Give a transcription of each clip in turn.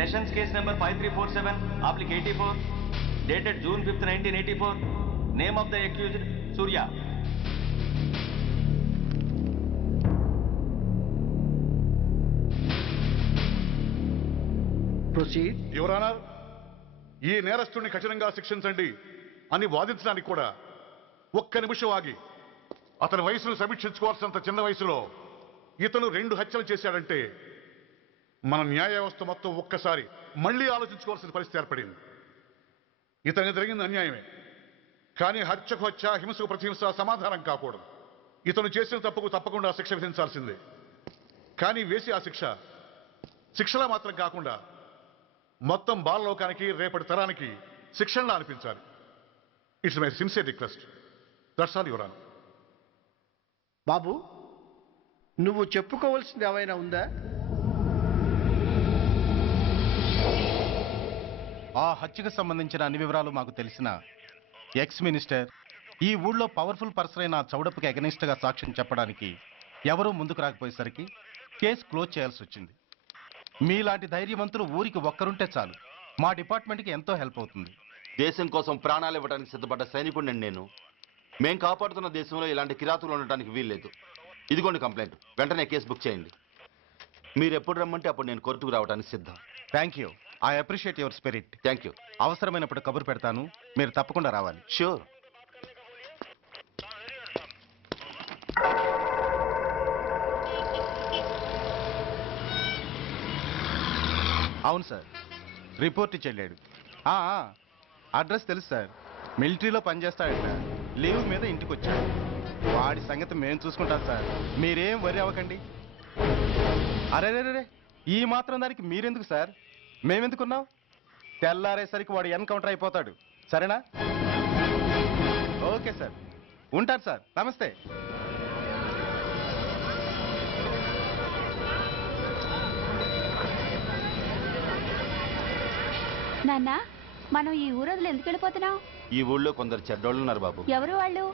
Sessions case number 5347/84 dated June 5th 1984. Name of the accused Surya. Proceed. Your Honor, ఈ నేరస్తుడిని కఠినంగా శిక్షించండి అని వాదించడానికి కూడా ఒక్క నిమిషం ఆగి అతని వయసును సమీక్షించుకోవాల్సినంత చిన్న వయసులో ఇతను 2 హత్యలు చేశాడంటే మన న్యాయ వ్యవస్థ మొత్తం ఒక్కసారి మళ్లీ ఆలోచించుకోవాల్సిన పరిస్థితి ఏర్పడింది. ఇతనికి జరిగింది అన్యాయమే, కానీ హత్యకు హత్య, హింసకు ప్రతిహింస సమాధానం కాకూడదు. ఇతను చేసిన తప్పుకు తప్పకుండా శిక్ష విధించాల్సిందే. కానీ వేసి ఆ శిక్షలా మాత్రం కాకుండా మొత్తం బాలలోకానికి, రేపటి తరానికి శిక్షణలా అనిపించాలి. It's my sincere request. That's all your honour. బాబు, నువ్వు చెప్పుకోవాల్సింది ఏమైనా ఉందా? ఆ హత్యకు సంబంధించిన అన్ని వివరాలు మాకు తెలిసిన ఎక్స్ మినిస్టర్ ఈ ఊళ్ళో పవర్ఫుల్ పర్సన్ అయిన చౌడప్పకి అగెనిస్ట్ గా సాక్ష్యం చెప్పడానికి ఎవరూ ముందుకు రాకపోయేసరికి కేసు క్లోజ్ చేయాల్సి వచ్చింది. మీలాంటి ధైర్యవంతులు ఊరికి ఒక్కరుంటే చాలు, మా డిపార్ట్మెంట్కి ఎంతో హెల్ప్ అవుతుంది. దేశం కోసం ప్రాణాలు ఇవ్వడానికి సిద్ధపడ్డ సైనికుడిని నేను. మేం కాపాడుతున్న దేశంలో ఇలాంటి కిరాతులు ఉండటానికి వీల్లేదు. ఇదిగోండి కంప్లైంట్, వెంటనే కేసు బుక్ చేయండి. మీరు ఎప్పుడు రమ్మంటే అప్పుడు నేను కోర్టుకు రావడానికి సిద్ధం. Thank you. I appreciate your spirit. Thank you. అవసరమైనప్పుడు కబురు పెడతాను, మీరు తప్పకుండా రావాలి. షూర్. అవును సార్, రిపోర్ట్ ఇచ్చి వెళ్ళాడు. అడ్రస్ తెలుసు సార్, మిలిటరీలో పనిచేస్తాడంట. లీవ్ మీద ఇంటికి వచ్చాడు. వాడి సంగతి మేము చూసుకుంటాం సార్, మీరేం వరి అవ్వకండి. అరే, ఈ మాత్రం దానికి మీరెందుకు సార్, మేమెందుకున్నాం? తెల్లారేసరికి వాడు ఎన్కౌంటర్ అయిపోతాడు. సరేనా? ఓకే సార్, ఉంటారు సార్. నమస్తే. నాన్న, మనం ఈ ఊరోజులు ఎందుకు వెళ్ళిపోతున్నాం? ఈ ఊళ్ళో కొందరు చెడ్డోళ్ళు ఉన్నారు బాబు. ఎవరు వాళ్ళు?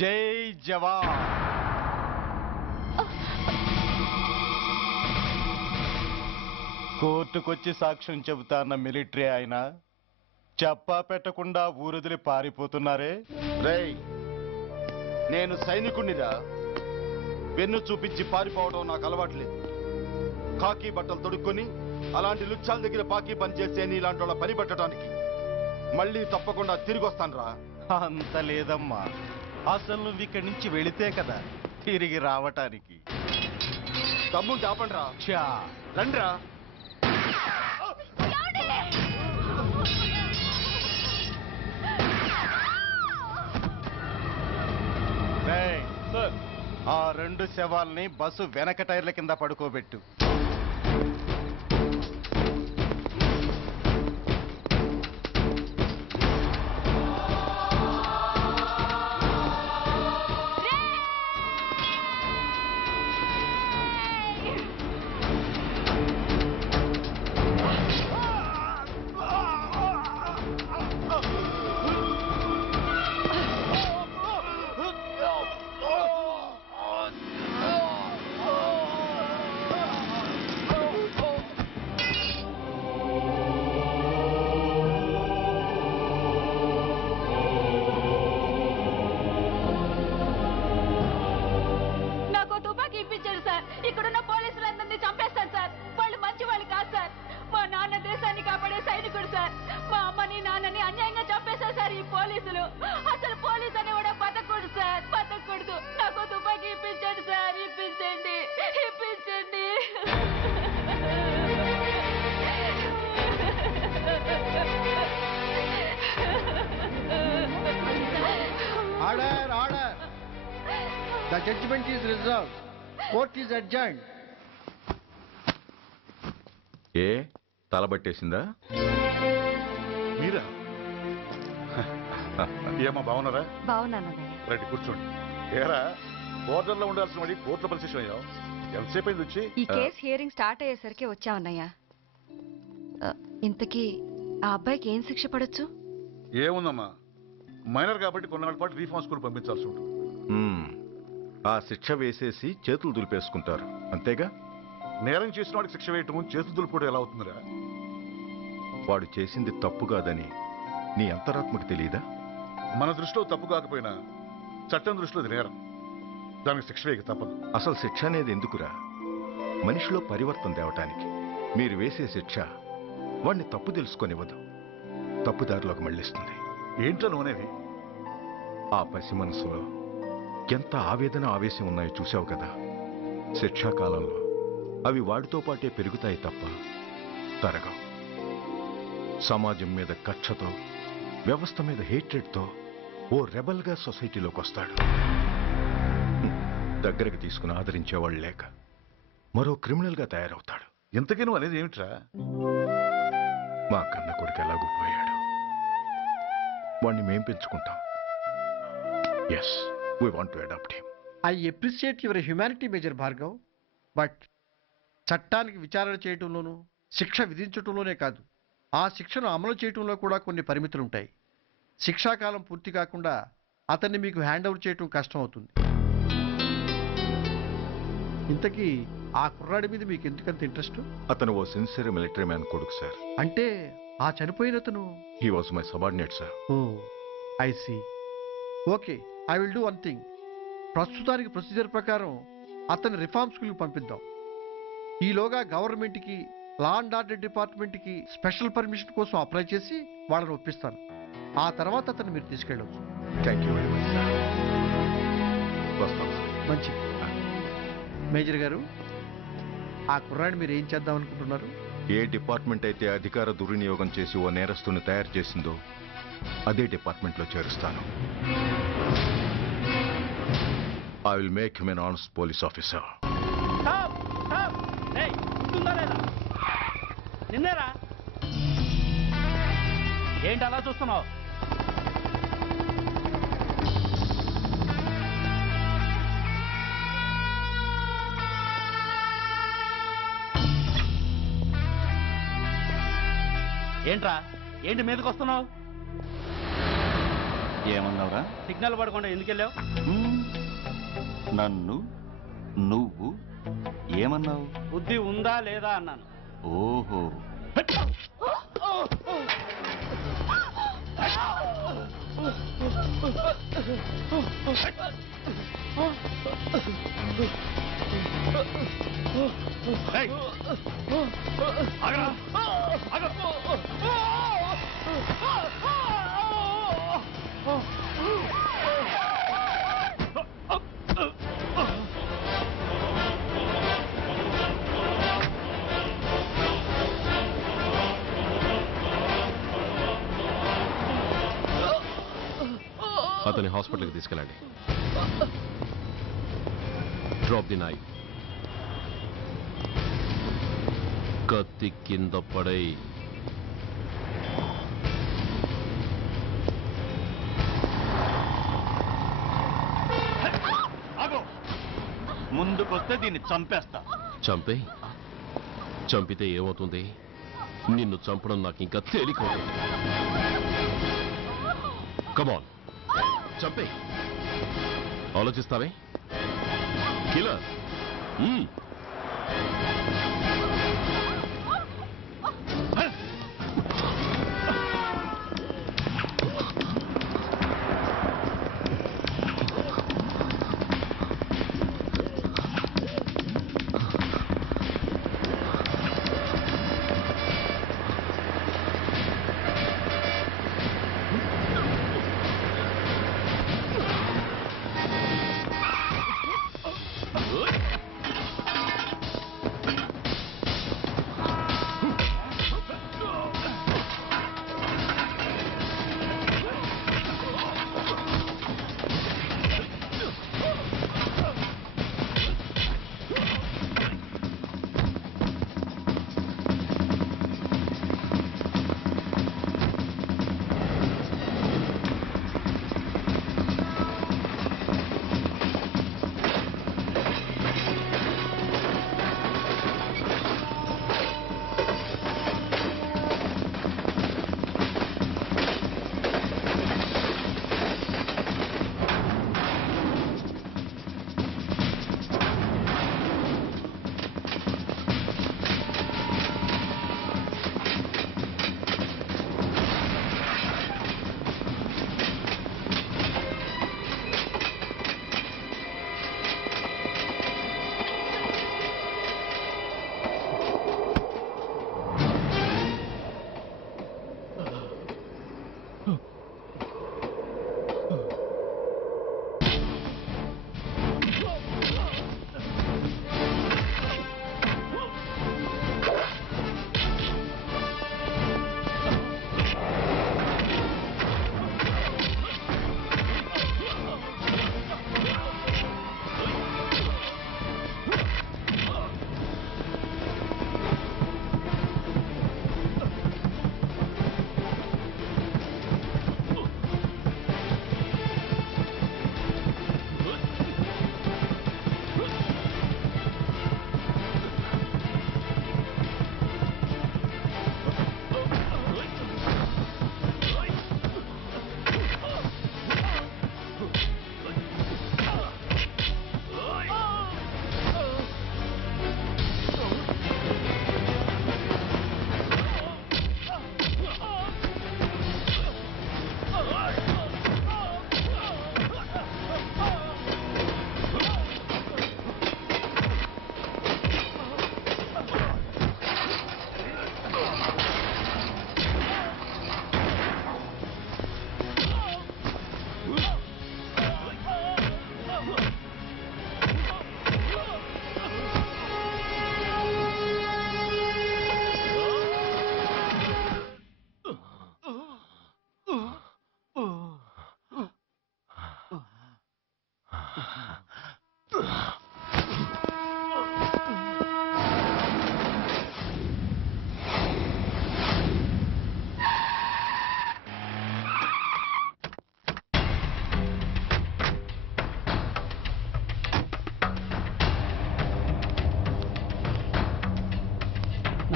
జై జవాన్. కోర్టుకొచ్చి సాక్ష్యం చెబుతాన్న మిలిటరీ ఆయన చెప్పా పెట్టకుండా ఊరుదిలి పారిపోతున్నారే. రేయ్, నేను సైనికుణ్ణిరా. వెన్ను చూపించి పారిపోవడం నాకు అలవాట్లేదు. కాకి బట్టలు తొడుక్కొని అలాంటి లుచ్చాల దగ్గర పాకి పనిచేసే నీలాంటి వాళ్ళ పని పెట్టడానికి మళ్ళీ తప్పకుండా తిరిగి వస్తాను రా. అంత లేదమ్మా, అసలు నువ్వు ఇక్కడి నుంచి వెళితే కదా తిరిగి రావటానికి. తమ్ముంటే ఆపండి రా. చా రండ్రా. ఆ 2 శవాల్ని బస్సు వెనక టైర్ల కింద పడుకోబెట్టు. ఇక్కడున్న పోలీసులందరినీ చంపేస్తారు సార్. వాళ్ళు మంచి వాళ్ళు కాదు సార్. మా నాన్న దేశాన్ని కాపాడే సైనికుడు సార్. మా అమ్మని నాన్నని అన్యాయంగా చంపేశారు సార్ ఈ పోలీసులు. అసలు పోలీసు అని కూడా బతకూడదు సార్, బతకూడదు. నాకు తుపాకీ ఇప్పించండి సార్, ఇప్పించండి, ఇప్పించండి. Order, order. The judgment is reserved. Court is adjourned. ఏ తలబట్టేసిందా? మీరా? ఏమా బాగున్నారా? బాగున్నానన్నయ్య. రండి కూర్చోండి. ఏరా, బోర్డర్లో ఉండాల్సిన వాడి కోర్టులో పరిశీలన అయ్యావు. ఎంతసేపు అయింది వచ్చి? ఈ కేసు హియరింగ్ స్టార్ట్ అయ్యేసరికి వచ్చావన్నయ్య. ఇంతకీ ఆ అబ్బాయికి ఏం శిక్ష పడొచ్చు? ఏముందమ్మా, మైనర్ కాబట్టి కొన్నాళ్ళ పాటు రీఫార్మ్ స్కూల్ పంపించాల్సి ఉంటుంది. ఆ శిక్ష వేసేసి చేతులు దులిపేసుకుంటారు అంతేగా? నేరం చేసిన వాడికి శిక్ష వేయటం చేతులు దులుపుకోవడం ఎలా అవుతుందిరా? వాడు చేసింది తప్పు కాదని నీ అంతరాత్మకు తెలియదా? మన దృష్టిలో తప్పు కాకపోయినా చట్టం దృష్టిలో అది నేరం. దానికి శిక్ష వేయక తప్పదు. అసలు శిక్ష అనేది ఎందుకురా? మనిషిలో పరివర్తన తేవటానికి. మీరు వేసే శిక్ష వాడిని తప్పు తెలుసుకొనివ్వదు, తప్పుదారిలోకి మళ్ళిస్తుంది. ఏంటో నువ్వనేది? ఆ పసి మనసులో ఎంత ఆవేదన ఆవేశం ఉన్నాయో చూసావు కదా. శిక్షాకాలంలో అవి వాడితో పాటే పెరుగుతాయి తప్ప తరగవు. సమాజం మీద కక్షతో, వ్యవస్థ మీద హేట్రెడ్తో ఓ రెబల్గా సొసైటీలోకి వస్తాడు. దగ్గరకు తీసుకుని ఆదరించేవాళ్ళు లేక మరో క్రిమినల్గా తయారవుతాడు. ఇంతకీ నువ్వు అనేది ఏమిట్రా? మా కన్న కొడుకు ఎలాగూ పోయాడు, వాణ్ణి మేం పెంచుకుంటాం. Yes, we want to adopt him. I appreciate your humanity major Bhargav, but చట్టానికి విచారణ చేయటంలోనూ శిక్ష విధించటంలోనే కాదు, ఆ శిక్షను అమలు చేయటంలో కూడా కొన్ని పరిమితులు ఉంటాయి. శిక్షాకాలం పూర్తి కాకుండా అతన్ని మీకు హ్యాండ్ ఓవర్ చేయటం కష్టం అవుతుంది. ఇంతకీ ఆ కుర్రాడి మీద మీకు ఎందుకంత ఇంట్రెస్ట్? అతను ఓ సిన్సియర్ మిలిటరీ మ్యాన్ కొడుకు సార్. అంటే ఆ చనిపోయిన అతను? He was my subordinate sir. Oh I see. Okay, I will do one thing. ప్రస్తుతానికి ప్రొసీజర్ ప్రకారం అతన్ని రిఫార్మ్ స్కూల్కి పంపిద్దాం. ఈలోగా గవర్నమెంట్కి, లా అండ్ ఆర్డర్ డిపార్ట్మెంట్కి స్పెషల్ పర్మిషన్ కోసం అప్లై చేసి వాళ్ళని ఒప్పిస్తాను. ఆ తర్వాత అతన్ని మీరు తీసుకెళ్ళవచ్చు. Thank you very much sir. వస్తాం సార్. మంచిది. మేజర్ గారు, ఆ కుర్రాడిని మీరు ఏం చేద్దాం అనుకుంటున్నారు? ఏ డిపార్ట్మెంట్ అయితే అధికార దుర్వినియోగం చేసి ఓ నేరస్తుని తయారు చేసిందో అదే డిపార్ట్మెంట్లో చేరుస్తాను. I will make him an honest police officer. నిన్నేరా? ఏంటి అలా చూస్తున్నావు? ఏంట్రా, ఏంటి మీదకి వస్తున్నావు? ఏమన్నావురా? సిగ్నల్ పడకుండా ఎందుకు వెళ్ళావు? నన్ను నువ్వు ఏమన్నావు? బుద్ధి ఉందా లేదా అన్నాను. ఓహో, అతని హాస్పిటల్కి తీసుకెళ్ళండి. Drop the knife. కత్తి కింద పడై. ముందుకొస్తే దీన్ని చంపేస్తా. చంపే. చంపితే ఏమవుతుంది? నిన్ను చంపడం నాకు ఇంకా తేలికవుతుంది. కమాన్, చంపే. ఆలోచిస్తావే కిల్లర్?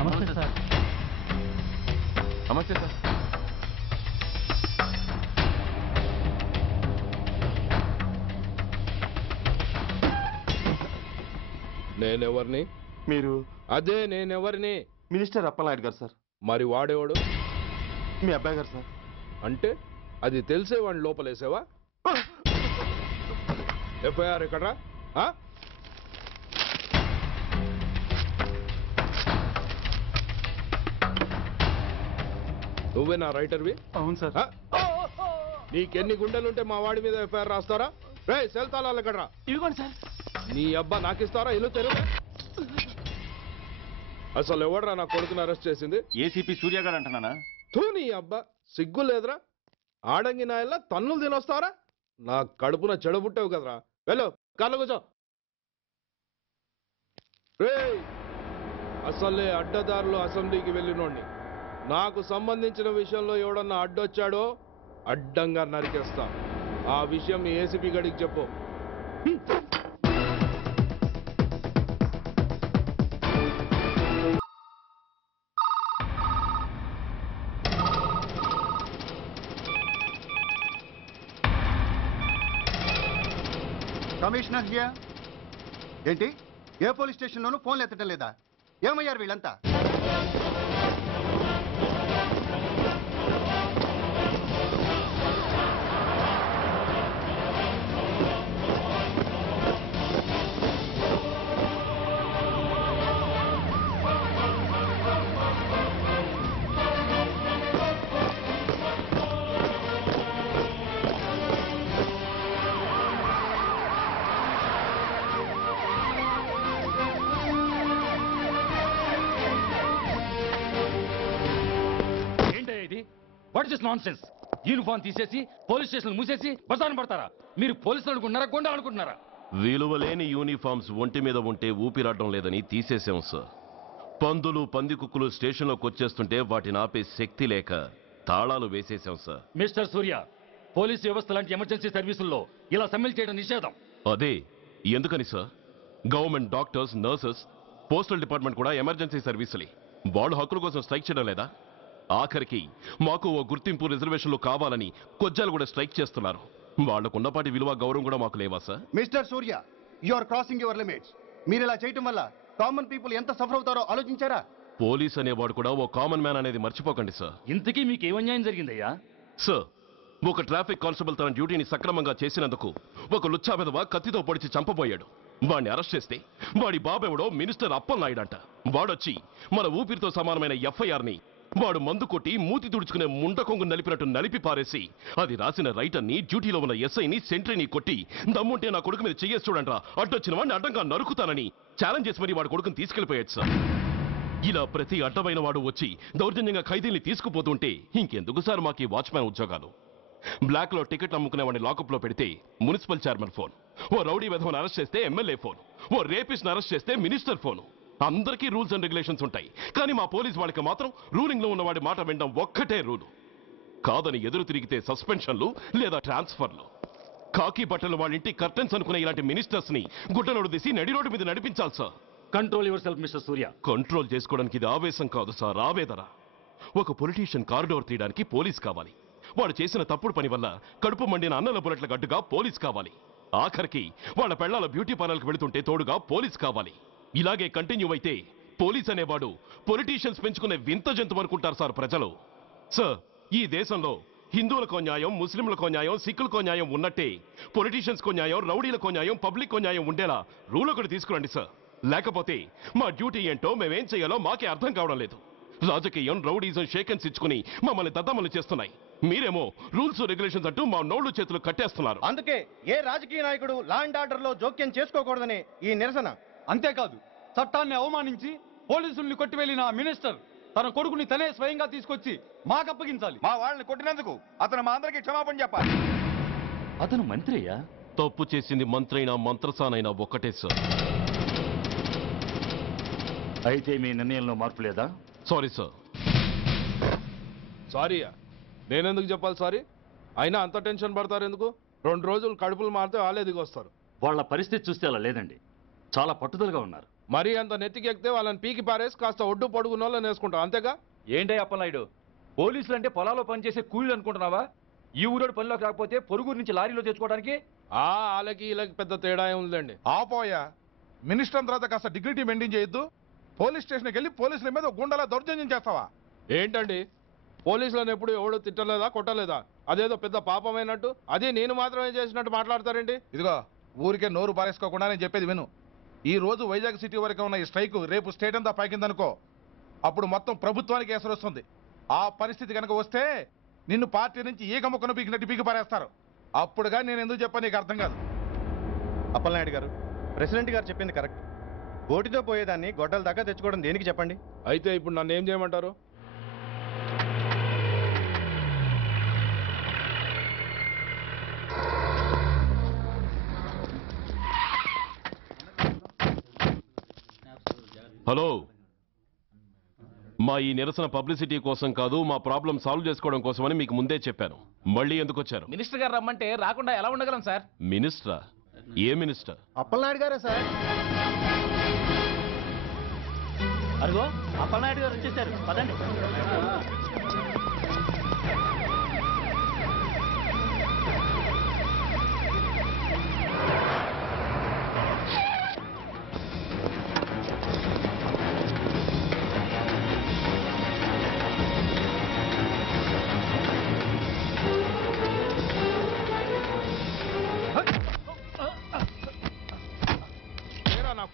నమస్తే సార్. నమస్తే సార్. నేనెవరిని? మీరు అదే నేనెవరిని? మినిస్టర్ అప్పలనాయుడు గారు సార్. మరి వాడేవాడు? మీ అబ్బాయి గారు సార్. అంటే అది తెలిసే వాడిని లోపలేసావా? ఎఫ్ఐఆర్ ఎక్కడ్రా? ఆ? నువ్వే నా రైటర్వి? అవును సార్. ఆ? నీకెన్ని గుండెలుంటే మా వాడి మీద ఎఫ్ఐఆర్ రాస్తారా? రే సెల్ తాళాలు ఎక్కడ్రా? ఇదిగోండి సార్. నీ అబ్బా నాకిస్తారా? ఇల్లు తెరువు. అసలు ఎవడరా నా కొడుకుని అరెస్ట్ చేసింది? ఏసీపీ సూర్య గారు అంటున్నానా? తూ నీ అబ్బా సిగ్గు లేదురా? ఆడంగి నాయల్లా తన్నులు తినొస్తారా? నా కడుపున చెడబుట్టావు కదరా. వెళ్ళు కార్లో కూర్చో. రేయ్ అసలే అడ్డదారులు అసెంబ్లీకి వెళ్ళినోడిని. నాకు సంబంధించిన విషయంలో ఎవడన్నా అడ్డొచ్చాడో అడ్డంగా నరికేస్తా. ఆ విషయం మీ ఏసీపీ గడికి చెప్పు. Commissioner here. ఏంటి ఏ పోలీస్ స్టేషన్లోనూ ఫోన్లు ఎత్తడం లేదా? ఏమయ్యారు వీళ్ళంతా? What is non sense? Uniform తీసేసి పోలీస్ స్టేషన్ మూసేసి బజారు పడతారా? మీరు పోలీసులు అనుకుంటున్నారా, గుండా అనుకుంటున్నారా? విలువలేని యూనిఫామ్స్ ఒంటి మీద ఉంటే ఊపిరాడడం లేదని తీసేసాం సార్. పందులు పందికుక్కులు స్టేషన్లోకి వచ్చేస్తుంటే వాటిని ఆపే శక్తి లేక తాళాలు వేసేసాం సార్. మిస్టర్ సూర్య, పోలీస్ వ్యవస్థ లాంటి ఎమర్జెన్సీ సర్వీసుల్లో ఇలా సమ్మెలు చేయడం నిషేధం. అదే ఎందుకని sir? Government doctors, nurses, postal department కూడా ఎమర్జెన్సీ సర్వీసులే. వాళ్ళు హక్కుల కోసం స్ట్రైక్ చేయడం లేదా? ఆఖరికి మాకు ఓ గుర్తింపు రిజర్వేషన్లు కావాలని కొజ్జాలు కూడా స్ట్రైక్ చేస్తున్నారు. వాళ్లకున్నపాటి విలువ గౌరవం కూడా మాకు లేవా sir? Mister Surya, you are crossing your limits. మీరు ఇలా చేయటం వల్ల కామన్ పీపుల్ ఎంత సఫర్ అవుతారో ఆలోచించారా? పోలీస్ అనేవాడు కూడా ఓ కామన్ మ్యాన్ అనేది మర్చిపోకండి సార్. ఇంతకీ మీకు ఏమన్యాయం జరిగిందయ్యా? సార్, ఒక ట్రాఫిక్ కానిస్టేబుల్ తన డ్యూటీని సక్రమంగా చేసినందుకు ఒక లుచ్చా విధవ కత్తితో పొడిచి చంపబోయాడు. వాడిని అరెస్ట్ చేస్తే వాడి బాబెవడో మినిస్టర్ అప్పలనాయుడు అంట. వాడొచ్చి మన ఊపిరితో సమానమైన ఎఫ్ఐఆర్ని వాడు మందు కొట్టి మూతి తుడుచుకునే ముండకొంగు నలిపినట్టు నలిపి పారేసి అది రాసిన రైటర్ని, డ్యూటీలో ఉన్న ఎస్ఐని, సెంట్రీని కొట్టి దమ్ముంటే నా కొడుకు మీద చెయ్యేసి చూడంట్రా, అడ్డొచ్చిన వాడిని అడ్డంగా నరుకుతానని ఛాలెంజ్ చేసి మరి వాడు కొడుకుని తీసుకెళ్లిపోయాడు సార్. ఇలా ప్రతి అడ్డమైన వాడు వచ్చి దౌర్జన్యంగా ఖైదీల్ని తీసుకుపోతుంటే ఇంకెందుకు సార్ మాకు ఈ వాచ్మ్యాన్ ఉద్యోగాలు? బ్లాక్ లో టికెట్ అమ్ముకునే వాడిని లాకప్ లో పెడితే మున్సిపల్ చైర్మన్ ఫోన్, ఓ రౌడీ విధవను అరెస్ట్ చేస్తే ఎమ్మెల్యే ఫోన్, ఓ రేపిస్ట్ అరెస్ట్ చేస్తే మినిస్టర్ ఫోను. అందరికీ రూల్స్ అండ్ రెగ్యులేషన్స్ ఉంటాయి, కానీ మా పోలీస్ వాళ్ళకి మాత్రం రూలింగ్ లో ఉన్న వాడి మాట వినడం ఒక్కటే రూలు. కాదని ఎదురు తిరిగితే సస్పెన్షన్లు లేదా ట్రాన్స్ఫర్లు. కాకి బట్టలు వాళ్ళ ఇంటి కర్టెన్స్ అనుకునే ఇలాంటి మినిస్టర్స్ ని గుడ్డలోడు తీసి నడి రోడ్డు మీద నడిపించాలి sir. Control your self mister Surya. Control చేసుకోవడానికి ఇది ఆవేశం కాదు సార్, ఆవేదన. ఒక పొలిటీషియన్ కారిడోర్ తీయడానికి పోలీస్ కావాలి. వాడు చేసిన తప్పుడు పని వల్ల కడుపు మండిన అన్నల బుల్లెట్ల గడ్డుగా పోలీస్ కావాలి. ఆఖరికి వాళ్ళ పెళ్లాల బ్యూటీ పార్లర్కి వెళుతుంటే తోడుగా పోలీస్ కావాలి. ఇలాగే కంటిన్యూ అయితే పోలీస్ అనేవాడు పొలిటీషియన్స్ పెంచుకునే వింత జంతువు అనుకుంటారు సార్ ప్రజలు. సార్, ఈ దేశంలో హిందువులకో న్యాయం, ముస్లింలకో న్యాయం, సిక్కులకో న్యాయం ఉన్నట్టే పొలిటీషియన్స్కో న్యాయం, రౌడీలకో న్యాయం, పబ్లిక్కో న్యాయం ఉండేలా రూల్ ఒకటి తీసుకురండి సార్. లేకపోతే మా డ్యూటీ ఏంటో మేమేం చేయాలో మాకే అర్థం కావడం లేదు. రాజకీయం, రౌడీజం షేకెన్స్ ఇచ్చుకుని మమ్మల్ని దద్దమలు చేస్తున్నాయి. మీరేమో రూల్స్ రెగ్యులేషన్స్ అంటూ మా నోళ్లు చేతులు కట్టేస్తున్నారు. అందుకే ఏ రాజకీయ నాయకుడు లా అండ్ ఆర్డర్ లో జోక్యం చేసుకోకూడదని ఈ నిరసన. అంతేకాదు, చట్టాన్ని అవమానించి పోలీసుల్ని కొట్టివెళ్లిన మినిస్టర్ తన కొడుకుని తనే స్వయంగా తీసుకొచ్చి మాకు అప్పగించాలి. మా వాళ్ళని కొట్టినందుకు అతను మా అందరికీ క్షమాపణ చెప్పాలి. అతను మంత్రి అయ్యా. తప్పు చేసింది మంత్రైనా మంత్రసానైనా ఒక్కటే సార్. అయితే మీ నిర్ణయంలో మార్పు లేదా? Sorry sir. సారీయా? నేనెందుకు చెప్పాలి సారీ? అయినా అంత టెన్షన్ పడతారు ఎందుకు? 2 రోజులు కడుపులు మారితే వాళ్ళే దిగొస్తారు. వాళ్ళ పరిస్థితి చూస్తే అలా లేదండి, చాలా పట్టుదలగా ఉన్నారు. మరీ అంత నెత్తికెక్కితే వాళ్ళని పీకి పారేసి కాస్త ఒడ్డు పొడుగున్న వాళ్ళని వేసుకుంటాం అంతేగా. ఏంటే అప్పలనాయుడు, పోలీసులు అంటే పొలాల్లో పనిచేసే కూలీలు అనుకుంటున్నావా? ఈ ఊరోడు పనిలోకి రాకపోతే పొరుగురు నుంచి లారీలో తెచ్చుకోవడానికి వాళ్ళకి వీళ్ళకి పెద్ద తేడా ఉందండి. ఆపోయా మినిస్టర్ తర్వాత కాస్త డిగ్నిటీ మెయింటైన్ చేయొద్దు. పోలీస్ స్టేషన్కి వెళ్ళి పోలీసుల మీద గుండెలా దౌర్జన్యం చేస్తావా? ఏంటండి పోలీసులను ఎప్పుడు ఎవడో తిట్టలేదా కొట్టలేదా? అదేదో పెద్ద పాపమైనట్టు అది నేను మాత్రమే చేసినట్టు మాట్లాడతారేంటి? ఇదిగో ఊరికే నోరు పారేసుకోకుండా నేను చెప్పేది విను. ఈ రోజు వైజాగ్ సిటీ వరకు ఉన్న ఈ స్ట్రైక్ రేపు స్టేట్ అంతా పైకిందనుకో, అప్పుడు మొత్తం ప్రభుత్వానికి ఎసరు వస్తుంది. ఆ పరిస్థితి కనుక వస్తే నిన్ను పార్టీ నుంచి ఈగ ముక్కను పీకినట్టు పీకి పారేస్తారు. అప్పుడుగా నేను ఎందుకు చెప్పాను నీకు అర్థం కాదు. అప్పలనాయుడు గారు, ప్రెసిడెంట్ గారు చెప్పింది కరెక్ట్. ఓటితో పోయేదాన్ని గొడ్డల దాకా తెచ్చుకోవడం దేనికి చెప్పండి? అయితే ఇప్పుడు నన్ను ఏం చేయమంటారు? హలో, మా ఈ నిరసన పబ్లిసిటీ కోసం కాదు, మా ప్రాబ్లం సాల్వ్ చేసుకోవడం కోసమని మీకు ముందే చెప్పాను. మళ్ళీ ఎందుకు వచ్చారు? మినిస్టర్ గారు రమ్మంటే రాకుండా ఎలా ఉండగలం సార్? మినిస్టరా? ఏ మినిస్టర్? అప్పలనాయుడు గారే సార్. అదిగో అప్పలనాయుడు గారు వచ్చేసారు, పదండి.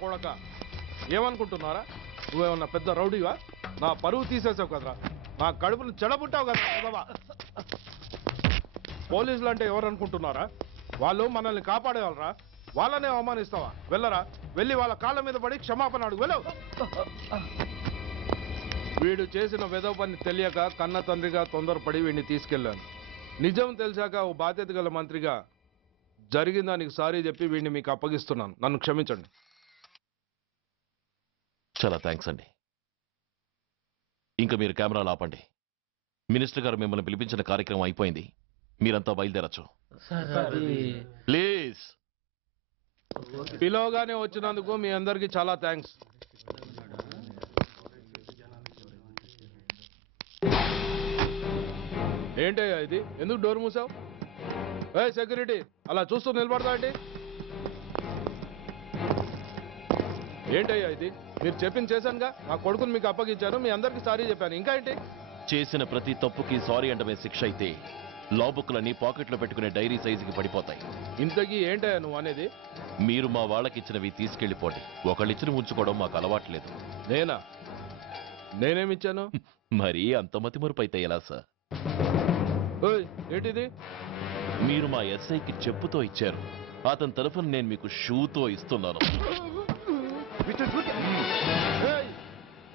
కొడక ఏమనుకుంటున్నారా? నువ్వేమన్నా పెద్ద రౌడీవా? నా పరువు తీసేసావు కదరా, నా కడుపును చెడబుట్టావు కదా. పోలీసులు అంటే ఎవరు అనుకుంటున్నారా? వాళ్ళు మనల్ని కాపాడేవాళ్ళరా, వాళ్ళనే అవమానిస్తావా? వెళ్ళరా, వెళ్ళి వాళ్ళ కాళ్ళ మీద పడి క్షమాపణ అడుగు, వెళ్ళవు. వీడు చేసిన వెధవ పని తెలియక కన్న తండ్రిగా తొందరపడి వీడిని తీసుకెళ్లాను. నిజం తెలిసాక ఓ బాధ్యత గల మంత్రిగా జరిగిన దానికి సారీ చెప్పి వీడిని మీకు అప్పగిస్తున్నాను. నన్ను క్షమించండి. చాలా థ్యాంక్స్ అండి. ఇంకా మీరు కెమెరాలు ఆపండి. మినిస్టర్ గారు మిమ్మల్ని పిలిపించిన కార్యక్రమం అయిపోయింది, మీరంతా బయలుదేరచ్చు ప్లీజ్. పిలవగానే వచ్చినందుకు మీ అందరికీ చాలా థ్యాంక్స్. ఏంటయ్యా ఇది? ఎందుకు డోర్ మూసావు? ఏ సెక్యూరిటీ, అలా చూస్తూ నిలబడతా అండి. ఏంటయ్యా ఇది? మీరు చెప్పింది చేశానుగా, నా కొడుకుని మీకు అప్పగించాను, మీ అందరికీ సారీ చెప్పాను, ఇంకా ఏంటి? చేసిన ప్రతి తప్పుకి సారీ అంటమే శిక్ష అయితే లా బుక్లన్నీ పాకెట్లో పెట్టుకునే డైరీ సైజుకి పడిపోతాయి. ఇంతకీ ఏంటయ్యా నువ్వు అనేది? మీరు మా వాళ్ళకిచ్చినవి తీసుకెళ్లిపోండి. ఒకళ్ళిచ్చిన ఉంచుకోవడం మాకు అలవాట్లేదు. నేనా? నేనేమిచ్చాను? మరీ అంత మతిమరుపు అయితే ఎలా సార్? ఏంటిది? మీరు మా ఎస్ఐకి చెప్పుతో ఇచ్చారు, అతని తరఫున నేను మీకు షూతో ఇస్తున్నాను.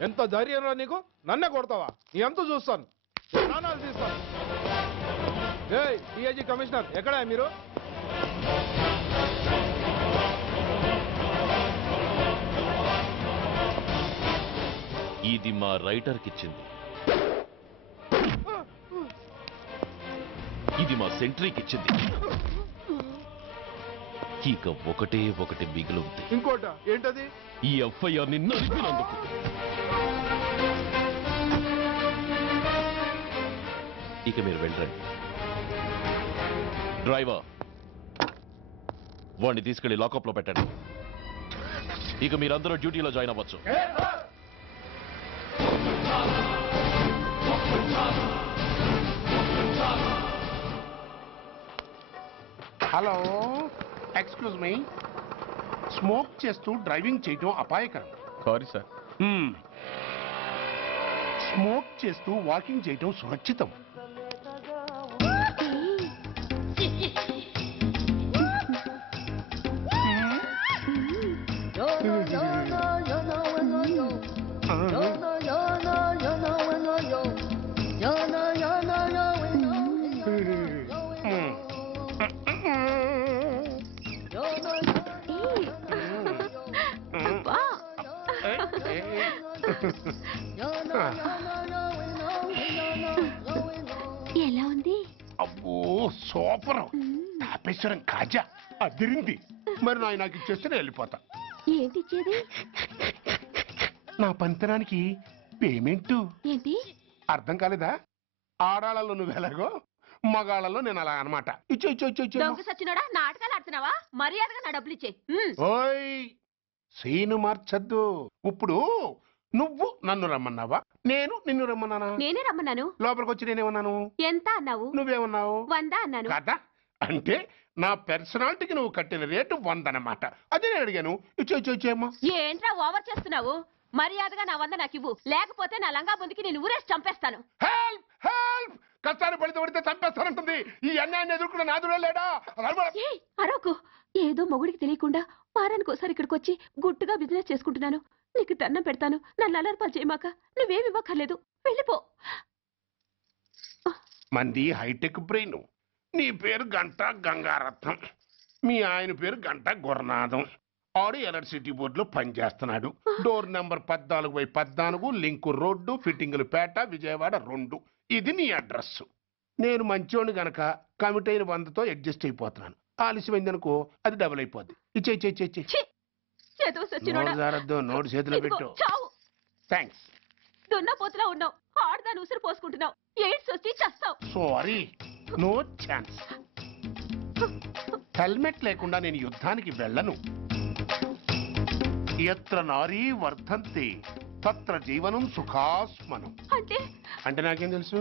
ఎంత ధైర్యం రా నీకు? నన్నే కొడతావా? నీ ఎంత చూస్తాను, ప్రాణాలు తీస్తాను. డిఐజీ కమిషనర్ ఎక్కడా మీరు? ఇది మా రైటర్కి ఇచ్చింది, ఇది మా సెంట్రీకి ఇచ్చింది. ఇక ఒకటే ఒకటి మిగిలి ఉంది. ఇంకోట ఏంటది? ఈ ఎఫ్ఐఆర్ ని నలిపినందుకు. ఇక మీరు వెళ్ళండి. డ్రైవర్, వాడిని తీసుకెళ్లి లాకప్ లో పెట్టండి. ఇక మీరందరూ డ్యూటీలో జాయిన్ అవ్వచ్చు. Hello, excuse me. స్మోక్ చేస్తూ డ్రైవింగ్ చేయటం అపాయకరం. Sorry sir. స్మోక్ చేస్తూ వాకింగ్ చేయటం సురక్షితం. ఎలా ఉంది? అబ్బో సూపర్. తాపేశ్వరం కాజా అదిరింది. మరి నాకు ఇచ్చేస్తే నేను వెళ్ళిపోతా. ఏంటి ఇచ్చేది? నా పంతనానికి పేమెంట్. ఏంటి అర్థం కాలేదా? ఆడాళ్ళలో నువ్వు ఎలాగో మగాళ్ళలో నేను అలా అనమాట. ఇచ్చో ఇచ్చో ఇచ్చో ఇచ్చో. దొంగ సచ్చినోడా, నాటకాలు ఆడుతున్నావా? మర్యాదగా నా డబ్బులు ఇచ్చే. ఓయ్ సీను మార్చద్దు. ఇప్పుడు నువ్వు నన్ను రమ్మన్నావా, నేను నిన్ను రమ్మన్నానా? నేనే రమ్మన్నాను. లోపలికి వచ్చి నేనేమన్నాను? ఎంత అన్నావు? నువ్వేమన్నావు? 100 అన్నాను. కదా అంటే నా పర్సనాలిటీకి నువ్వు కట్టిన రేటు 100 అన్నమాట. అదే నేను అడిగాను. ఇచ్చో ఇచ్చో ఇచ్చేమ్మా. ఏంట్రా ఓవర్ చేస్తున్నావు? మర్యాదగా నా 100 నాకు ఇవ్వు, లేకపోతే నా లంగా బొందికి నేను ఊరేసి చంపేస్తాను. Help help! కష్టాన్ని పడితే చంపేస్తానంటుంది. ఈ అన్యాయాన్ని ఎదుర్కొన్న నాదుడే లేడా? అరవకు. ఏదో మొగుడికి తెలియకుండా వారానికి ఒకసారి ఇక్కడికి వచ్చి గుట్టుగా బిజినెస్ చేసుకుంటున్నాను. నీకు దండం పెడతాను, నన్ను అలర్పాలు చేయమాక. నువ్వేమి ఇవ్వక్కర్లేదు, వెళ్ళిపో. మంది హైటెక్ బ్రెయిన్. నీ పేరు గంట గంగారత్నం, మీ ఆయన పేరు గంట గురునాథం. ఆడు ఎలక్ట్రిసిటీ బోర్డులో పనిచేస్తున్నాడు. డోర్ నెంబర్ 14/14, లింకు రోడ్డు, ఫిట్టింగులు పేట, విజయవాడ 2. ఇది నీ అడ్రస్. నేను మంచోని గనక కమిట్ అయిన 100తో అడ్జస్ట్ అయిపోతున్నాను. ఆలస్యమైందనుకో అది డబుల్ అయిపోద్ది. ఇచ్చే నోటు చేతిలో పెట్టు. థ్యాంక్స్. దున్నపోతులా ఉన్నావు, ఆడదాని ఉసురు పోసుకుంటున్నావు. ఎయిడ్స్ వచ్చి చస్తావు. Sorry, no chance. హెల్మెట్ లేకుండా నేను యుద్ధానికి వెళ్ళను. ఎత్ర నారీ వర్ధంతి తత్ర జీవనం సుఖాస్మనం. అంటే నాకేం తెలుసు?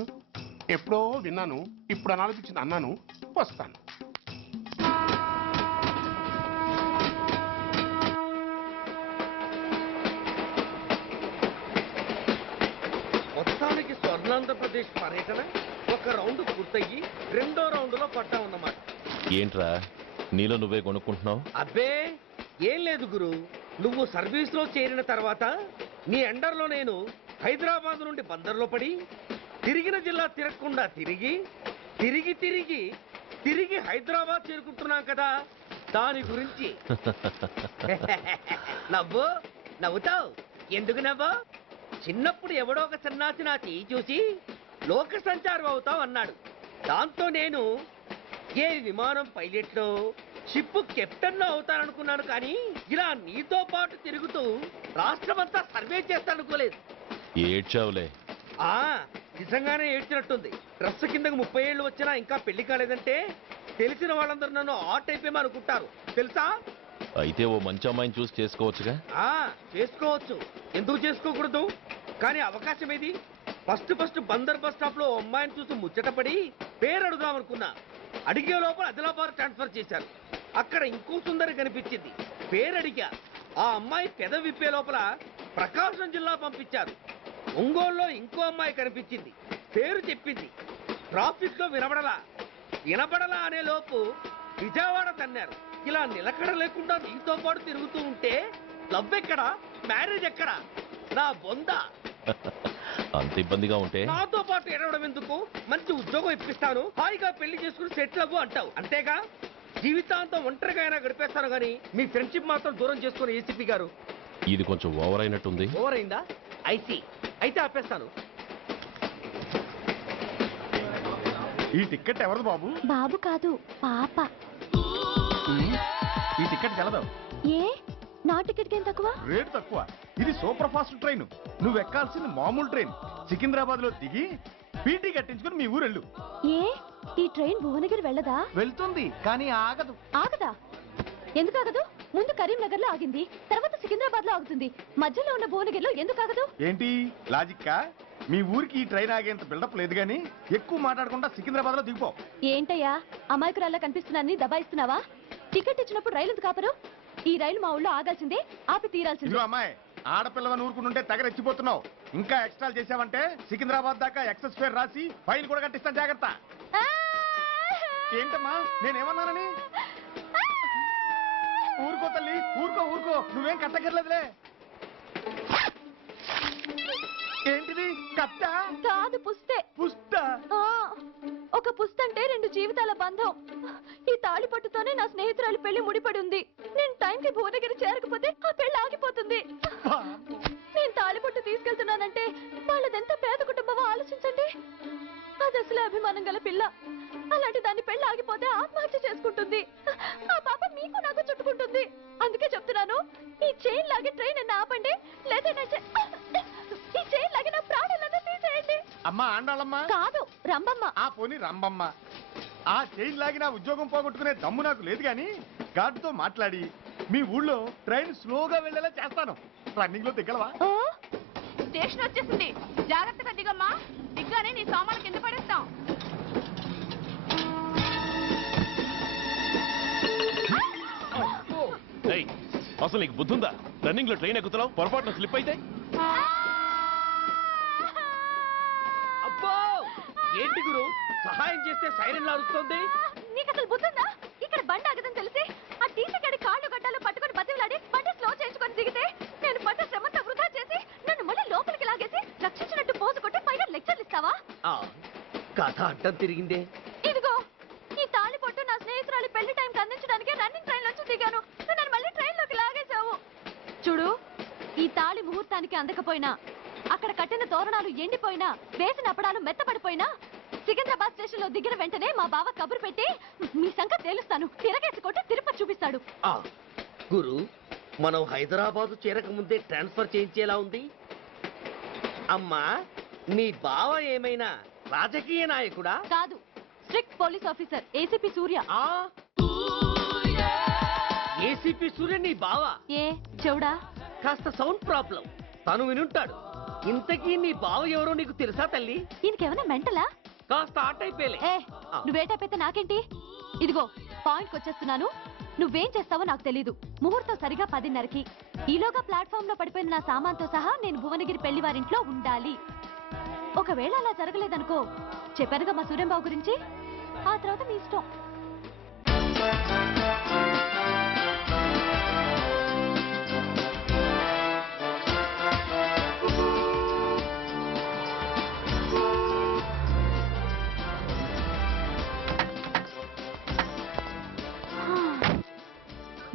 ఎప్పుడో విన్నాను, ఇప్పుడు అనాలనిపించింది అన్నాను. వస్తాను. మొత్తానికి స్వర్ణాంధ్రప్రదేశ్ పర్యటన ఒక రౌండ్ పూర్తయ్యి 2వ రౌండ్లో పడ్డా ఉన్నమాట. ఏంట్రా నీలో నువ్వే కొనుక్కుంటున్నావు? అబ్బే ఏం లేదు గురు. నువ్వు సర్వీస్లో చేరిన తర్వాత నీ అండర్లో నేను హైదరాబాద్ నుండి బందర్లో పడి తిరిగిన జిల్లా తిరగకుండా తిరిగి తిరిగి తిరిగి తిరిగి హైదరాబాద్ చేరుకుంటున్నాం కదా, దాని గురించి. నవ్వుతావు ఎందుకు నవ్వు? చిన్నప్పుడు ఎవడో ఒక సన్నాసి నా చెయ్యి చూసి లోక సంచారం అవుతావు అన్నాడు. దాంతో నేను ఏ విమానం పైలట్లో షిప్ కెప్టెన్ అవుతాననుకున్నాను. కానీ ఇలా నీతో పాటు తిరుగుతూ రాష్ట్రమంతా సర్వే చేస్తానుకోలేదు. ఏడ్చావులే. నిజంగానే ఏడ్చినట్టుంది. డ్రెస్ కిందకు 30 ఏళ్ళు వచ్చినా ఇంకా పెళ్లి కాలేదంటే తెలిసిన వాళ్ళందరూ నన్ను ఆ టైప్ ఏమో అనుకుంటారు తెలుసా? అయితే ఓ మంచి అమ్మాయిని చూసి చేసుకోవచ్చుగా. చేసుకోవచ్చు, ఎందుకు చేసుకోకూడదు? కానీ అవకాశం ఏది? ఫస్ట్ బందర్ బస్ స్టాప్ లో అమ్మాయిని చూసి ముచ్చటపడి పేరు అడుగుదామనుకున్నా. అడిగే లోపల ఆదిలాబాద్ ట్రాన్స్ఫర్ చేశారు. అక్కడ ఇంకో సుందరి కనిపించింది. పేరు అడిగా. ఆ అమ్మాయి పెద విప్పే లోపల ప్రకాశం జిల్లా పంపించారు. ఒంగోలులో ఇంకో అమ్మాయి కనిపించింది. పేరు చెప్పింది. ట్రాఫిక్ లో వినబడలా అనే లోపు విజయవాడ తన్నారు. ఇలా నిలకడ లేకుండా నీతో పాటు తిరుగుతూ ఉంటే లవ్ ఎక్కడా, మ్యారేజ్ ఎక్కడా? నా బొంద. అంత ఇబ్బందిగా ఉంటే నాతో పాటు ఎడవడం ఎందుకు? మంచి ఉద్యోగం ఇప్పిస్తాను, హాయిగా పెళ్లి చేసుకుని సెటిల్ అవ్వు అంటావు అంతేగా? జీవితాంతం ఒంటరిగా అయినా గడిపేస్తాను కానీ మీ ఫ్రెండ్షిప్ మాత్రం దూరం చేసుకుని ఏసీపీ గారు. ఇది కొంచెం ఓవర్ అయినట్టుంది. ఓవర్ అయిందా? ఐసీ. అయితే ఆపేస్తాను. ఈ టికెట్ ఎవరిది బాబు? బాబు కాదు, పాప. ఈ టికెట్ గలదు. ఏ నా టికెట్ ఏం తక్కువ? రేటు తక్కువ. ఇది సూపర్ ఫాస్ట్ ట్రైన్. నువ్వు ఎక్కాల్సింది మామూలు ట్రైన్. సికింద్రాబాద్ లో దిగి పీటీ కట్టించుకుని మీ ఊరెళ్ళు. ఏ ఈ ట్రైన్ భువనగిరి వెళ్ళదా? వెళ్తుంది కానీ ఆగదు. ఆగదా? ఎందుకు ఆగదు? ముందు కరీంనగర్ లో ఆగింది, తర్వాత సికింద్రాబాద్ లో ఆగుతుంది. మధ్యలో ఉన్న భువనగిరిలో ఎందుకు ఆగదు? ఏంటి లాజిక్కా? మీ ఊరికి ఈ ట్రైన్ ఆగేంత బిల్డప్ లేదు గానీ ఎక్కువ మాట్లాడకుండా సికింద్రాబాద్ లో దిగిపో. ఏంటయ్యా అమాయకురాల్లా కనిపిస్తున్నాన్ని దబాయిస్తున్నావా? టికెట్ ఇచ్చినప్పుడు రైలు ఎందుకు ఆపరు? ఈ రైలు మా ఊళ్ళో ఆగాల్సిందే, ఆపి తీరాల్సిందే. అమ్మాయి ఆడపిల్లవని ఊరుకుంటుంటే తెగ రెచ్చిపోతున్నావు. ఇంకా ఎక్స్ట్రాలు చేసావంటే సికింద్రాబాద్ దాకా ఎక్సెస్ ఫేర్ రాసి ఫైన్ కూడా కట్టిస్తాను, జాగ్రత్త. ఏంటమ్మా నేనేమన్నానని? ఊరుకో తల్లి, ఊరుకో, నువ్వేం కట్టగర్లేదులే. ఏంటిది? కట్ట కాదు, పుస్తే. పుస్త? ఒక పుస్తంటే 2 జీవితాల బంధం. ఈ తాళి పట్టుతోనే నా స్నేహితురాలి పెళ్లి ముడిపడి ఉంది. నేను టైంకి భువనగిరి చేరకపోతే ఆ పెళ్లి ఆగిపోతుంది. నేను తాళి పట్టు తీసుకెళ్తున్నానంటే వాళ్ళదెంత పేద కుటుంబమో ఆలోచించండి. అది అసలు అభిమానం గల పిల్ల. అలాంటి దాన్ని పెళ్లి ఆగిపోతే ఆత్మహత్య చేసుకుంటుంది. ఆ పాప మీకు నాకు చుట్టుకుంటుంది. అందుకే చెప్తున్నాను, ఈ లాగి ట్రైన్ అన్న ఆపండి, లేదా ఈ చైన్ లాగి నా ప్రాణాలన్నా తీసేయండి. అమ్మా ఆండాళమ్మ కాదు, రంబమ్మ. ఆ పోనీ రంబమ్మ. ఆ చైన్ లాగి నా ఉద్యోగం పోగొట్టుకునే దమ్ము నాకు లేదు కానీ గార్డుతో మాట్లాడి మీ ఊళ్ళో ట్రైన్ స్లోగా వెళ్ళేలా చేస్తాను. రన్నింగ్ లో దిగలవా? స్టేషన్ వచ్చేసింది, జాగ్రత్తగా దిగమ్మా. దిగ్గానే నీ సామాన్లు కింద పడేస్తాం. అసలు నీకు బుద్ధుందా? రన్నింగ్ లో ట్రైన్ ఎక్కుతున్నావు, పొరపాటున స్లిప్ అయితే? అబ్బో ఏంటి గురు, సహాయం చేస్తే సైరన్ లారుస్తుంది. నీకు అసలు బుద్ధుందా? ఇక్కడ బండి ఆగదని తెలిసి ఆ టీసీ గడి కాళ్ళు గడ్డలు పట్టుకొని బతిలాడి బండి స్లో చేసుకొని దిగితే నేను పడ్డ శ్రమంతా వృధా చేసి నన్ను మళ్ళీ లోపలికి లాగేసి రక్షించినట్టు పోజు కొట్టి పైన లెక్చర్లు ఇస్తావా? కథ అడ్డం తిరిగిందే. ఇదిగో ఈ తాళి పొట్టు నా స్నేహితురాలి పెళ్లి టైంకి అందించడానికి రన్నింగ్ ట్రైన్ నుంచి దిగాను. నన్ను మళ్ళీ ట్రైన్ లోకి లాగేశావు. చూడు, ఈ తాళి ముహూర్తానికి అందకపోయినా, అక్కడ కట్టిన తోరణాలు ఎండిపోయినా, వేసిన అప్పడాలు మెత్తపడిపోయినా, సికింద్రాబాద్ స్టేషన్ లో దిగిన వెంటనే మా బావ కబురు పెట్టి మీ సంగతి తేలుస్తాను, తిరగేసి కొట్టి తిరుపతి చూపిస్తాడు. గురు, మనం హైదరాబాద్ చేరక ముందే ట్రాన్స్ఫర్ చేయించేలా ఉంది. అమ్మా, నీ బావ ఏమైనా రాజకీయ నాయకుడా? కాదు, స్ట్రిక్ట్ పోలీస్ ఆఫీసర్, ఏసీపీ సూర్య. ఏసీపీ సూర్య నీ బావ? ఏ చెవుడా? కాస్త సౌండ్ ప్రాబ్లం, తను వినుంటాడు. ఇంతకీ నీ బావ ఎవరో నీకు తెలుసా తల్లి? దీనికేమైనా మెంటలా? కాస్త ఆటైపోయలే. నువ్వేటైపోతే నాకేంటి? ఇదిగో పాయింట్కి వచ్చేస్తున్నాను. నువ్వేం చేస్తావో నాకు తెలీదు. ముహూర్తం సరిగా 10:30కి. ఈలోగా ప్లాట్ఫామ్ లో పడిపోయిన నా సామాన్తో సహా నేను భువనగిరి పెళ్లి వారింట్లో ఉండాలి. ఒకవేళ అలా జరగలేదనుకో, చెప్పానుగా మా సూర్యంబాబు గురించి, ఆ తర్వాత మీ ఇష్టం.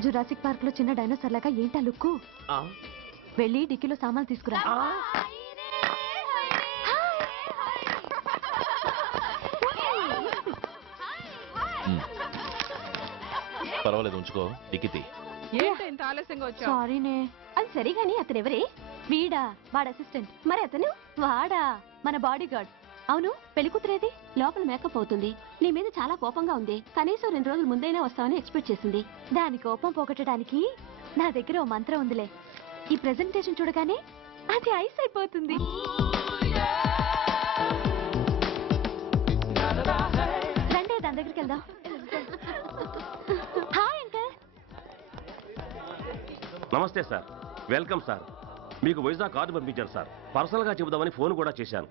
జురాసిక్ పార్క్ లో చిన్న డైనోసార్ లాగా ఏంటా లుక్కు? వెళ్ళి డిక్కీలో సామాన్లు తీసుకురా. పర్వాలేదు, ఉంచుకో. డిక్కితి. ఏంటి ఇంత ఆలస్యంగా వచ్చావు? సారీనే. అది సరిగాని అతను ఎవరే? వీడా, వాడు అసిస్టెంట్. మరి అతను? వాడా, మన బాడీ గార్డ్. అవును, పెళ్లి కూతురేది? లోపల మేకప్ అవుతుంది. నీ మీద చాలా కోపంగా ఉంది. కనీసం 2 రోజుల ముందైనా వస్తావని ఎక్స్పెక్ట్ చేసింది. దాని కోపం పోగొట్టడానికి నా దగ్గర ఓ మంత్రం ఉందిలే. ఈ ప్రెజెంటేషన్ చూడగానే అది ఐస్ అయిపోతుంది. రండి, దాని దగ్గరికి వెళ్దాం. Hi uncle. నమస్తే సార్, వెల్కమ్ సార్. మీకు వైజాగ్ కార్డు పంపించారు సార్. పర్సనల్గా చెబుదామని ఫోన్ కూడా చేశాను.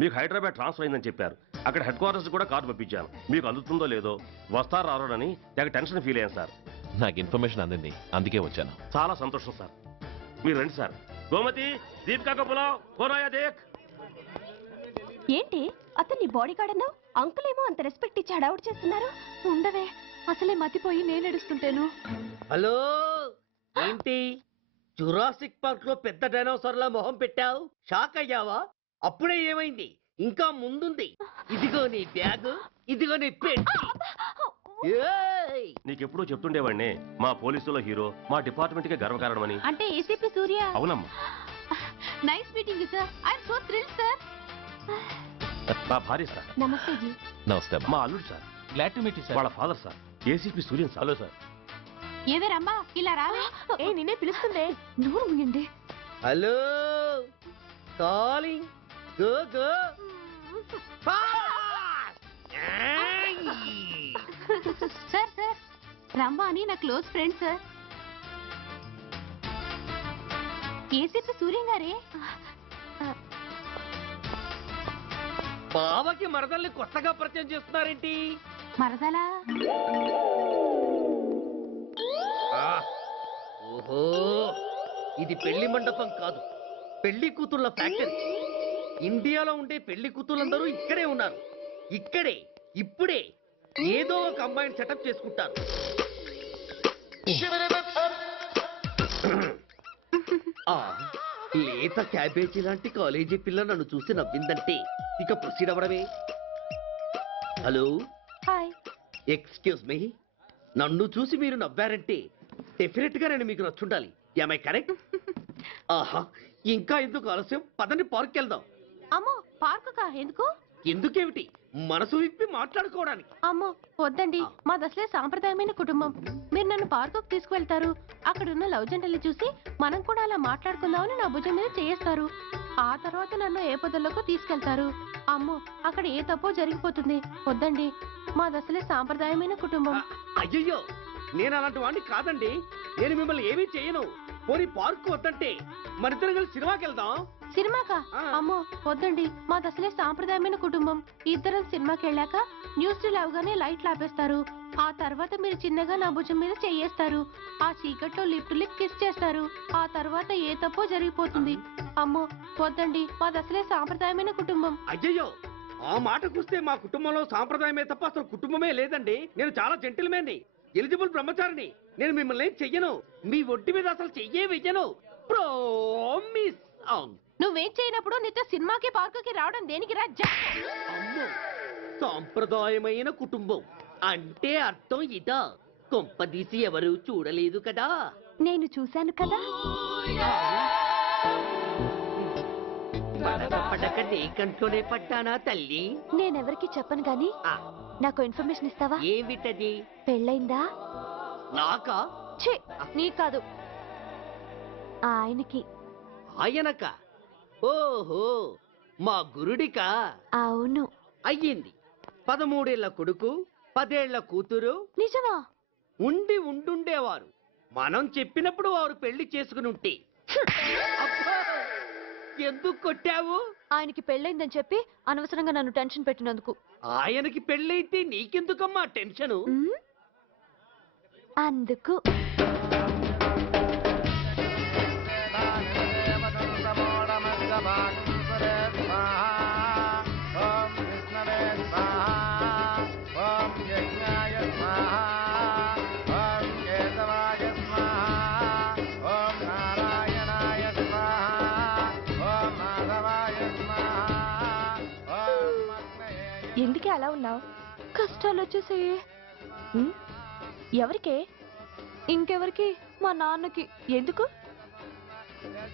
మీకు హైదరాబాద్ ట్రాన్స్ఫర్ అయిందని చెప్పారు. అక్కడ హెడ్ క్వార్టర్స్ కూడా కార్డు పంపించాను. మీకు అందుతుందో లేదో, వస్తారో రారోడని నాకు టెన్షన్ ఫీల్ అయ్యాను సార్. నాకు ఇన్ఫర్మేషన్ అందింది, అందుకే వచ్చాను. చాలా సంతోషం సార్. మీరు రండి సార్. గోమతి, దీపికా కపులావ్, కోరాయా దేక్. ఏంటి అతను నీ బాడీ గార్డ్ అన్నావు? అంకుల్ ఏమో అంత రెస్పెక్ట్ ఇచ్చి హడావుడు చేస్తున్నారు. ఉండవే, అసలే మతిపోయి నేను ఎడుస్తుంటాను. హలో, ఏంటి జురాసిక్ పార్క్ లో పెద్ద డైనోసార్ లా మొహం పెట్టావు? షాక్ అయ్యావా? అప్పుడే ఏమైంది? ఇంకా ముందుంది. ఇదిగో నీ బ్యాగ్, ఇదిగో నీ పెట్టి. నీకెప్పుడూ చెప్తుండేవాడిని, మా పోలీసులో హీరో, మా డిపార్ట్మెంట్ కి గర్వకారణమని. అంటే ఏసీపీ సూర్య? అవునమ్మా. Nice meeting sir. I'm so thrilled sir. మా భార్య సార్. నమస్తే జీ. నమస్తే. మా అల్లుడు సార్. Glad to meet you sir. వాళ్ళ father sir, ACP Suryan sir. Hello sir. ఏవే రమ్మా, ఇలా రావే. ఏ నిన్నే పిలుస్తుందే. నోరు ముయ్యండి. Hello, calling. Go go. Sir sir, రమ్మా అని నా close friend sir. ACP Suryam గారే. బావకి మరదల్ని కొత్తగా పరిచయం చేస్తున్నారేంటి? మరదలా? ఓహో, ఇది పెళ్లి మండపం కాదు, పెళ్లి కూతుళ్ళ ఫ్యాక్టరీ. ఇండియాలో ఉండే పెళ్లి కూతుళ్ళందరూ ఇక్కడే ఉన్నారు. ఇక్కడే ఇప్పుడే ఏదో ఒక అమ్మాయిని సెటప్ చేసుకుంటారు. లేత క్యాబేజీ లాంటి కాలేజీ పిల్ల నన్ను చూసి నవ్విందంటే ఇక ప్రొసీడ్ అవ్వడమే. Hello, hi. ఎక్స్క్యూజ్ మీ, నన్ను చూసి మీరు నవ్వారంటే డెఫినెట్ గా నేను మీకు నచ్చుండాలి. ఏమై కరెక్ట్? ఆహా, ఇంకా ఎందుకు ఆలస్యం? పదండి పార్క్ వెళ్దాం. అమ్మో పార్కుకా? ఎందుకు? ఎందుకేమిటి, మనసు విప్పి మాట్లాడుకోవడానికి. అమ్మో వద్దండి, మాది అసలే సాంప్రదాయమైన కుటుంబం. మీరు నన్ను పార్కుకు తీసుకువెళ్తారు, అక్కడున్న లవ్ జంటల్ని చూసి మనం కూడా అలా మాట్లాడుకుందామని నా భుజం మీద చేస్తారు. ఆ తర్వాత నన్ను ఏ పొదల్లోకి తీసుకెళ్తారు. అమ్మో అక్కడ ఏ తప్పో జరిగిపోతుంది. వద్దండి, మాది అసలే సాంప్రదాయమైన కుటుంబం. అయ్యయ్యో, నేను అలాంటి వాడిని కాదండి. నేను మిమ్మల్ని ఏమీ చేయను. పోనీ పార్క్ వద్దంటే మరిద్దరం కలిసి సినిమాకి వెళ్దాం. సినిమాకా? అమ్మో వద్దండి, మాది అసలే సాంప్రదాయమైన కుటుంబం. ఇద్దరం సినిమాకి వెళ్ళాక న్యూస్ అవగానే లైట్లు ఆపేస్తారు. ఆ తర్వాత మీరు చిన్నగా నా భుజం మీద చెయ్యేస్తారు. ఆ చీకట్లో లిప్ టు లిప్ కిస్ చేస్తారు. ఆ తర్వాత ఏ తప్పో జరిగిపోతుంది. అమ్మో వద్దండి, మాది అసలే సాంప్రదాయమైన కుటుంబం. అయ్యయ్యో, ఆ మాటకొస్తే మా కుటుంబంలో సాంప్రదాయమే తప్ప అసలు కుటుంబమే లేదండి. నేను చాలా జెంటిల్మెన్ని, ఎలిజిబుల్ బ్రహ్మచారిని. నేను మిమ్మల్ని ఏం చెయ్యను. మీ ఒంటి మీద అసలు చెయ్యే వెయ్యను. ప్రామిస్. నువ్వేం చేయనప్పుడు నీతో సినిమాకి పార్కుకి రావడం దేనికి రా? అమ్మో, సాంప్రదాయమైన కుటుంబం అంటే అర్థం ఇదా? కొంపదీసి ఎవరు చూడలేదు కదా? నేను చూశాను కదా. పడక నీ కంట్లోనే పడ్డానా తల్లి? నేనెవరికి చెప్పను గాని నాకు ఇన్ఫర్మేషన్ ఇస్తావా? ఏమిటది? పెళ్ళైందా? నాకా? ఛీ, నీ కాదు, ఆయనకి. ఆయనక? ఓహో, మా గురుడికా? అవును. అయ్యింది. 13 ఏళ్ల కొడుకు, 10 ఏళ్ల కూతురు. నిజమా? ఉండుండేవారు. మనం చెప్పినప్పుడు వారు పెళ్లి చేసుకుని ఉంటే. అబ్బా! ఎందుకు కొట్టావు? ఆయనకి పెళ్ళైందని చెప్పి అనవసరంగా నన్ను టెన్షన్ పెట్టినందుకు. ఆయనకి పెళ్ళైతే నీకెందుకమ్మా టెన్షను? అందుకు. ఎందుకే అలా ఉన్నావు? కష్టాలు వచ్చేసాయి. ఎవరికే? ఇంకెవరికి? మా నాన్నకి. ఎందుకు?